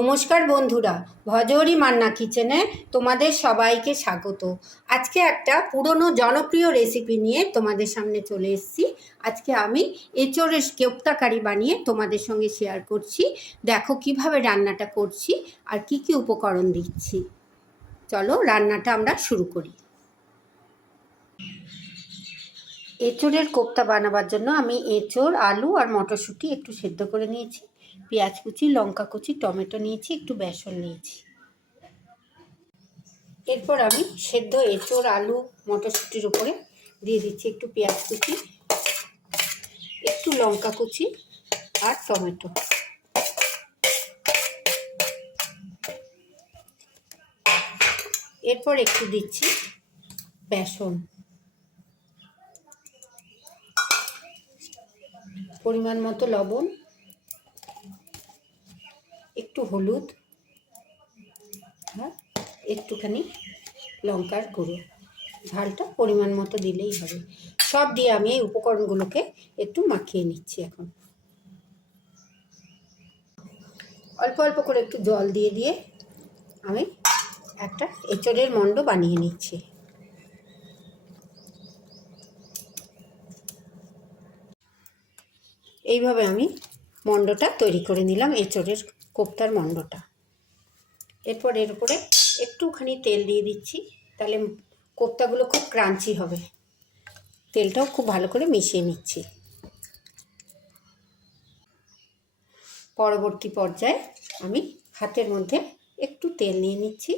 নমস্কার বন্ধুরা, ভজহরি মান্না কিচেনে তোমাদের সবাইকে স্বাগত। আজকে একটা পুরনো জনপ্রিয় রেসিপি নিয়ে তোমাদের সামনে চলে এসেছি। আজকে আমি এঁচোড়ের কোপ্তা কারি বানিয়ে তোমাদের সঙ্গে শেয়ার করছি। দেখো কিভাবে রান্নাটা করছি আর কি কি উপকরণ দিচ্ছি। চলো রান্নাটা আমরা শুরু করি। এঁচোড়ের কোপ্তা বানাবার জন্য আমি এঁচোড়, আলু আর মটরশুঁটি একটু সেদ্ধ করে নিয়েছি, পেঁয়াজ কুচি, লঙ্কা কুচি, টমেটো নিয়েছি, একটু বেসন নিয়েছি। এরপর আমি সেদ্ধ এঁচোড়, আলু, মটরশুঁটির উপরে দিয়ে দিচ্ছি একটু পেঁয়াজ কুচি, একটু লঙ্কা কুচি আর টমেটো। এরপর একটু দিচ্ছি বেসন, পরিমাণ মতো লবণ, একটু হলুদ আর একটুখানি লঙ্কার গুঁড়ো। ঝালটা পরিমাণ মতো দিলেই হবে। সব দিয়ে আমি এই উপকরণগুলোকে একটু মাখিয়ে নিচ্ছি। এখন অল্প অল্প করে একটু জল দিয়ে দিয়ে আমি একটা এঁচোড়ের মণ্ড বানিয়ে নিচ্ছি। এইভাবে আমি মণ্ডটা তৈরি করে নিলাম, এঁচোড়ের কোপ্তার মণ্ডটা। এরপর এর উপরে একটুখানি তেল দিয়ে দিচ্ছি, তাহলে কোপ্তাগুলো খুব ক্রাঞ্চি হবে। তেলটাও খুব ভালো করে মিশিয়ে নিচ্ছি। পরবর্তী পর্যায়ে আমি হাতের মধ্যে একটু তেল নিয়ে নিচ্ছি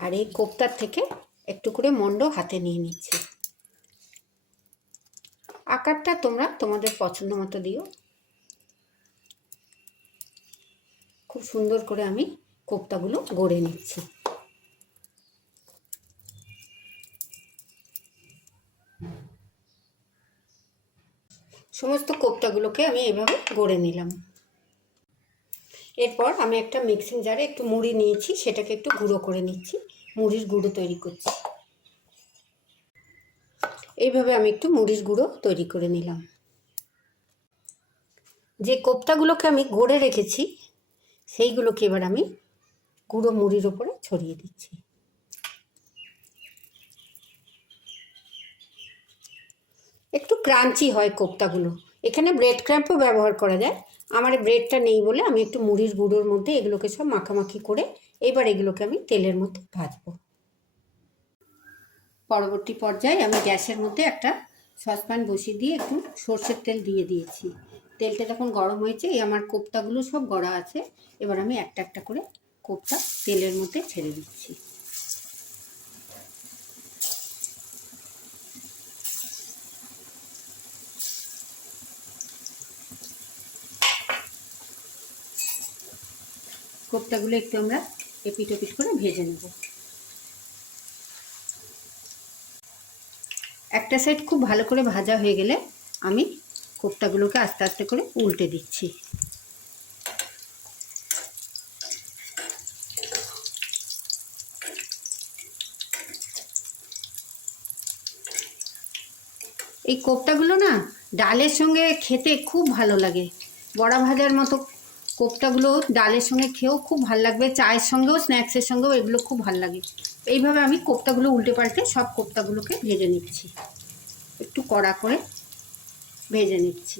আর এই কোপ্তার থেকে একটু করে মণ্ড হাতে নিয়ে নিচ্ছি। আকারটা তোমরা তোমাদের পছন্দ মতো দিও। খুব সুন্দর করে আমি কোপ্তাগুলো গড়ে নিচ্ছি। সমস্ত কোপ্তাগুলোকে আমি এভাবে গড়ে নিলাম। এরপর আমি একটা মিক্সিং জারে একটু মুড়ি নিয়েছি, সেটাকে একটু গুঁড়ো করে নিচ্ছি। মুড়ির গুঁড়ো তৈরি করছি। এইভাবে আমি একটু মুড়ির গুঁড়ো তৈরি করে নিলাম। যে কোপ্তাগুলোকে আমি গড়ে রেখেছি সেইগুলোকে এবার আমি গুঁড়ো মুড়ির ওপরে ছড়িয়ে দিচ্ছি। একটু ক্রাঞ্চি হয় কোপ্তাগুলো। এখানে ব্রেড ক্রাম্পও ব্যবহার করা যায়। আমার ব্রেডটা নেই বলে আমি একটু মুড়ির গুঁড়োর মধ্যে এগুলোকে সব মাখামাখি করে এবার এগুলোকে আমি তেলের মধ্যে ভাজবো। পরবর্তী পর্যায়ে আমি গ্যাসের মধ্যে একটা সসপ্যান বসিয়ে দিয়ে একটু সর্ষের তেল দিয়ে দিয়েছি। তেলটা যখন গরম হয়েছে, এই আমার কোপ্তাগুলো সব গড়া আছে। এবার আমি একটা একটা করে কোপ্তা তেলের মধ্যে ছেড়ে দিচ্ছি। কোপ্তাগুলো একটু আমরা এপিট ওপিট করে ভেজে নেব। একটা সাইড খুব ভালো করে ভাজা হয়ে গেলে আমি কোপ্তাগুলোকে আস্তে আস্তে করে উল্টে দিচ্ছি। এই কোপ্তাগুলো না ডালের সঙ্গে খেতে খুব ভালো লাগে। বড়া ভাজার মতো কোপ্তাগুলো ডালের সঙ্গে খেয়েও খুব ভালো লাগবে, চায়ের সঙ্গেও, স্ন্যাক্সের সঙ্গেও এগুলো খুব ভালো লাগে। এইভাবে আমি কোপ্তাগুলো উল্টে পাল্টে সব কোপ্তাগুলোকে ভেজে নিচ্ছি, একটু কড়া করে ভেজে নিচ্ছি।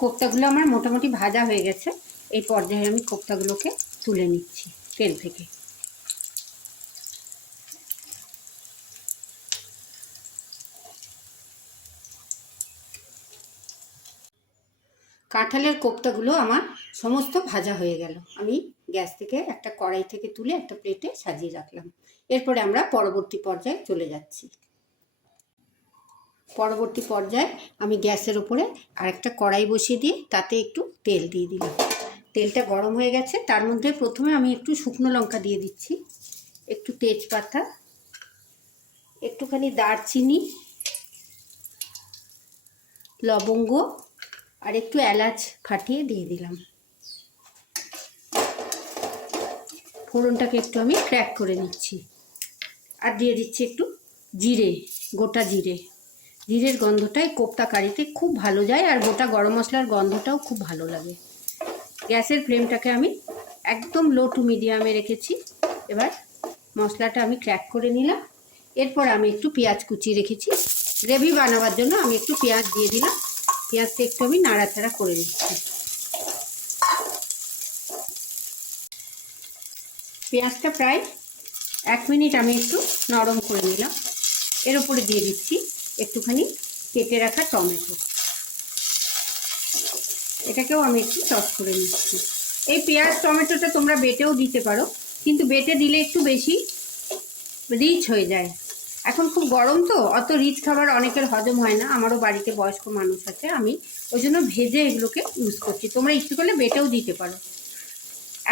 কোপ্তাগুলো আমার মোটামুটি ভাজা হয়ে গেছে। এই পর্যায়ে আমি কোপ্তাগুলোকে তুলে নিচ্ছি তেল থেকে। কাঁঠালের কোপ্তাগুলো আমার সমস্ত ভাজা হয়ে গেল। আমি গ্যাস থেকে একটা কড়াই থেকে তুলে একটা প্লেটে সাজিয়ে রাখলাম। এরপরে আমরা পরবর্তী পর্যায়ে চলে যাচ্ছি। পরবর্তী পর্যায়ে আমি গ্যাসের উপরে আরেকটা কড়াই বসিয়ে দিয়ে তাতে একটু তেল দিয়ে দিলাম। তেলটা গরম হয়ে গেছে, তার মধ্যে প্রথমে আমি একটু শুকনো লঙ্কা দিয়ে দিচ্ছি, একটু তেজপাতা, একটুখানি দারচিনি, লবঙ্গ আর একটু এলাচ ফাটিয়ে দিয়ে দিলাম। ফোড়নটাকে একটু আমি ক্র্যাক করে নিচ্ছি। আর দিয়ে দিচ্ছি একটু জিরে, গোটা জিরে। জিরের গন্ধটাই কোপ্তা কারিতে খুব ভালো যায়, আর গোটা গরম মশলার গন্ধটাও খুব ভালো লাগে। গ্যাসের ফ্লেমটাকে আমি একদম লো টু মিডিয়ামে রেখেছি। এবার মশলাটা আমি ক্র্যাক করে নিলাম। এরপর আমি একটু পেঁয়াজ কুচিয়ে রেখেছি, গ্রেভি বানাবার জন্য আমি একটু পেঁয়াজ দিয়ে দিলাম। পেঁয়াজটা একটু আমি নাড়াচাড়া করে নিচ্ছি। পেঁয়াজটা প্রায় 1 মিনিট আমি একটু নরম করে নিলাম। এর উপরে দিয়ে দিচ্ছি একটুখানি কেটে রাখা টমেটো। এটাকেও আমি একটু টস করে নিচ্ছি। এই পেঁয়াজ টমেটোটা তোমরা বেটেও দিতে পারো, কিন্তু বেটে দিলে একটু বেশি রিচ হয়ে যায়। এখন খুব গরম তো, অত রিচ খাবার অনেকের হজম হয় না। আমারও বাড়িতে বয়স্ক মানুষ আছে, আমি ওই জন্য ভেজে এগুলোকে ইউজ করছি। তোমরা ইচ্ছে করলে বেটেও দিতে পারো।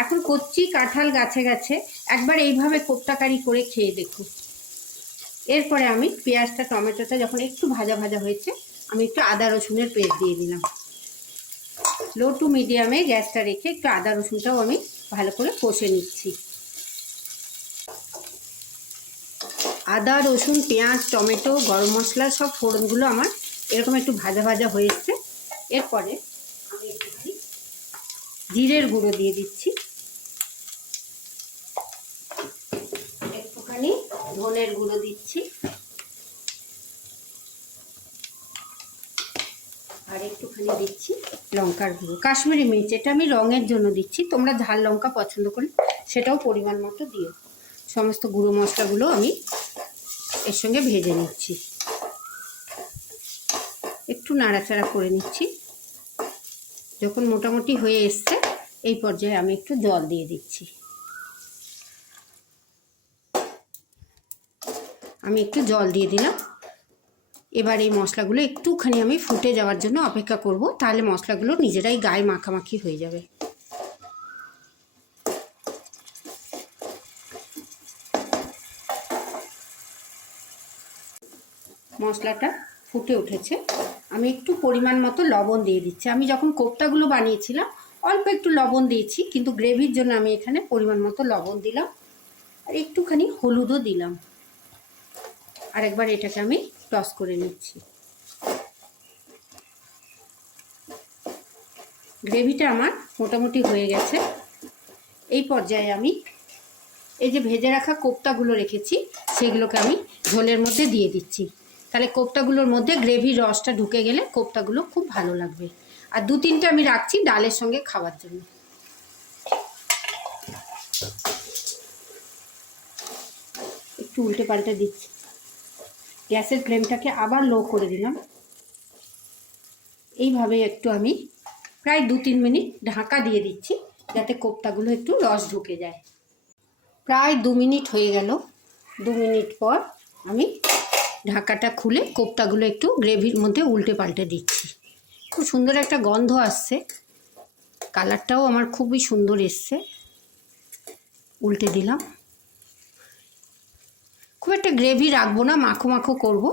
এখন কচ্ছি কাঁঠাল গাছে গাছে, একবার এইভাবে কোপ্তা কারি করে খেয়ে দেখো। এরপরে আমি পেঁয়াজটা টমেটোটা যখন একটু ভাজা ভাজা হয়েছে, আমি একটু আদা রসুনের পেস্ট দিয়ে দিলাম। লো টু মিডিয়ামে গ্যাসটা রেখে একটু আদা রসুনটাও আমি ভালো করে কষে নিচ্ছি। আদা রসুন পেঁয়াজ টমেটো গরম মশলা সব ফোড়নগুলো আমার এরকম একটু ভাজা ভাজা হয়ে এসছে। এরপরে আমি একটুখানি জিরের গুঁড়ো দিয়ে দিচ্ছি, একটুখানি ধনের গুঁড়ো দিচ্ছি, আর একটুখানি দিচ্ছি লঙ্কার গুঁড়ো, কাশ্মীরি মির্চ। এটা আমি রঙের জন্য দিচ্ছি, তোমরা ঝাল লঙ্কা পছন্দ করলে সেটাও পরিমাণ মতো দিও। সমস্ত গুঁড়ো মশলাগুলো আমি এর সঙ্গে ভেজে নিচ্ছি, একটু নাড়াচাড়া করে নিচ্ছি। যখন মোটামুটি হয়ে এসছে, এই পর্যায়ে আমি একটু জল দিয়ে দিচ্ছি। আমি একটু জল দিয়ে দিলাম। এবার এই মশলাগুলো একটুখানি আমি ফুটে যাওয়ার জন্য অপেক্ষা করব, তাহলে মশলাগুলো নিজেরাই গায়ে মাখামাখি হয়ে যাবে। মশলাটা ফুটে উঠেছে, আমি একটু পরিমাণ মতো লবণ দিয়ে দিচ্ছি। আমি যখন কোপ্তাগুলো বানিয়েছিলাম অল্প একটু লবণ দিয়েছি, কিন্তু গ্রেভির জন্য আমি এখানে পরিমাণ মতো লবণ দিলাম, আর একটুখানি হলুদও দিলাম। আরেকবার এটাকে আমি টস করে নিচ্ছি। গ্রেভিটা আমার মোটামুটি হয়ে গেছে। এই পর্যায়ে আমি এই যে ভেজে রাখা কোপ্তাগুলো রেখেছি, সেগুলোকে আমি ঝোলের মধ্যে দিয়ে দিচ্ছি। তাহলে কোপ্তাগুলোর মধ্যে গ্রেভির রসটা ঢুকে গেলে কোপ্তাগুলো খুব ভালো লাগবে। আর 2-3টে আমি রাখছি ডালের সঙ্গে খাওয়ার জন্য। একটু উল্টে পাল্টে দিচ্ছি। গ্যাসের ফ্লেমটাকে আবার লো করে দিলাম। এইভাবে একটু আমি প্রায় 2-3 মিনিট ঢাকা দিয়ে দিচ্ছি, যাতে কোপ্তাগুলো একটু রস ঢুকে যায়। প্রায় 2 মিনিট হয়ে গেল। 2 মিনিট পর আমি ঢাকাটা খুলে কোপ্তাগুলো একটু গ্রেভির মধ্যে উল্টে পাল্টে দিচ্ছি। খুব সুন্দর একটা গন্ধ আসছে, কালারটাও আমার খুবই সুন্দর এসছে। উল্টে দিলাম। খুব একটা গ্রেভি রাখবো না, মাখো মাখো করবো।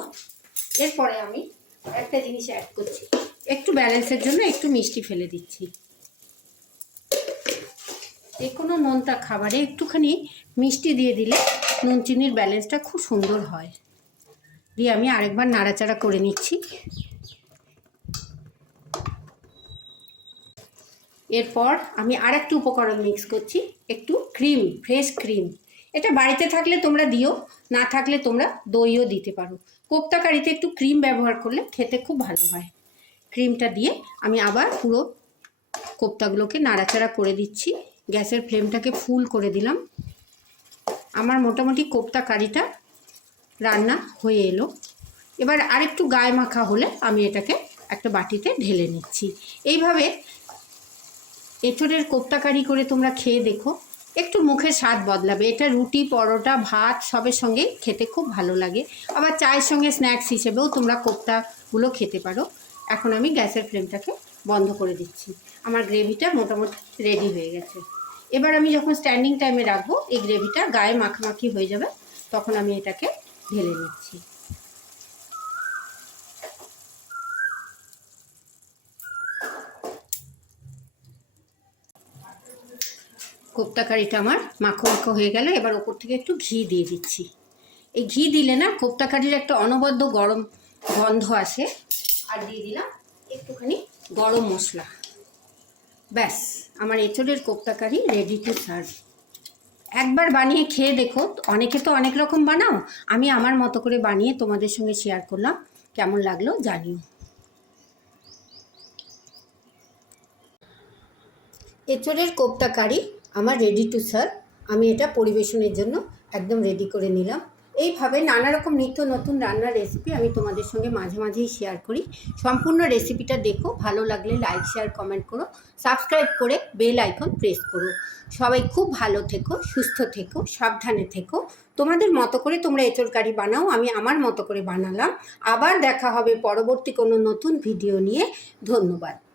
এরপরে আমি একটা জিনিস অ্যাড করছি, একটু ব্যালেন্সের জন্য একটু মিষ্টি ফেলে দিচ্ছি। যে কোনো নোনতা খাবারে একটুখানি মিষ্টি দিয়ে দিলে নুন চিনির ব্যালেন্সটা খুব সুন্দর হয়। দিয়ে আমি আরেকবার নাড়াচাড়া করে নিচ্ছি। এরপর আমি আরেকটু উপকরণ মিক্স করছি, একটু ক্রিম, ফ্রেশ ক্রিম। এটা বাড়িতে থাকলে তোমরা দিও, না থাকলে তোমরা দইও দিতে পারো। কোপ্তা কারিতে একটু ক্রিম ব্যবহার করলে খেতে খুব ভালো হয়। ক্রিমটা দিয়ে আমি আবার পুরো কোপ্তাগুলোকে নাড়াচাড়া করে দিচ্ছি। গ্যাসের ফ্লেমটাকে ফুল করে দিলাম। আমার মোটামুটি কোপ্তা কারিটা রান্না হয়ে এলো। এবার আরেকটু গায়ে মাখা হলে আমি এটাকে একটা বাটিতে ঢেলে নিচ্ছি। এইভাবে এঁচোড়ের কোপ্তা কারি করে তোমরা খেয়ে দেখো, একটু মুখের স্বাদ বদলাবে। এটা রুটি পরোটা ভাত সবের সঙ্গেই খেতে খুব ভালো লাগে। আবার চায়ের সঙ্গে স্ন্যাক্স হিসেবেও তোমরা কোপ্তাগুলো খেতে পারো। এখন আমি গ্যাসের ফ্লেমটাকে বন্ধ করে দিচ্ছি। আমার গ্রেভিটা মোটামুটি রেডি হয়ে গেছে। এবার আমি যখন স্ট্যান্ডিং টাইমে রাখবো, এই গ্রেভিটা গায়ে মাখামাখি হয়ে যাবে, তখন আমি এটাকে ঢেলে নিচ্ছি। কোপ্তা কারিটা আমার মাখো মাখো হয়ে গেল। এবার ওপর থেকে একটু ঘি দিয়ে দিচ্ছি। এই ঘি দিলে না কোপ্তা কারির একটা অনবদ্য গন্ধ আসে। আর দিয়ে দিলাম একটুখানি গরম মশলা। ব্যাস, আমার এঁচোড়ের kofta curry ready to serve. একবার বানিয়ে খেয়ে দেখো। অনেকে তো অনেক রকম বানাও, আমি আমার মতো করে বানিয়ে তোমাদের সঙ্গে শেয়ার করলাম। কেমন লাগলো জানিও। এঁচোড়ের কোপ্তা কারি আমার রেডি টু সার্ভ। আমি এটা পরিবেশনের জন্য একদম রেডি করে নিলাম। এইভাবে নানা রকম নিত্য নতুন রান্নার রেসিপি আমি তোমাদের সঙ্গে মাঝে মাঝেই শেয়ার করি। সম্পূর্ণ রেসিপিটা দেখো, ভালো লাগলে লাইক শেয়ার কমেন্ট করো, সাবস্ক্রাইব করে বেল আইকন প্রেস করো। সবাই খুব ভালো থেকো, সুস্থ থেকো, সাবধানে থেকো। তোমাদের মতো করে তোমরা এঁচোড় কারি বানাও, আমি আমার মতো করে বানালাম। আবার দেখা হবে পরবর্তী কোনো নতুন ভিডিও নিয়ে। ধন্যবাদ।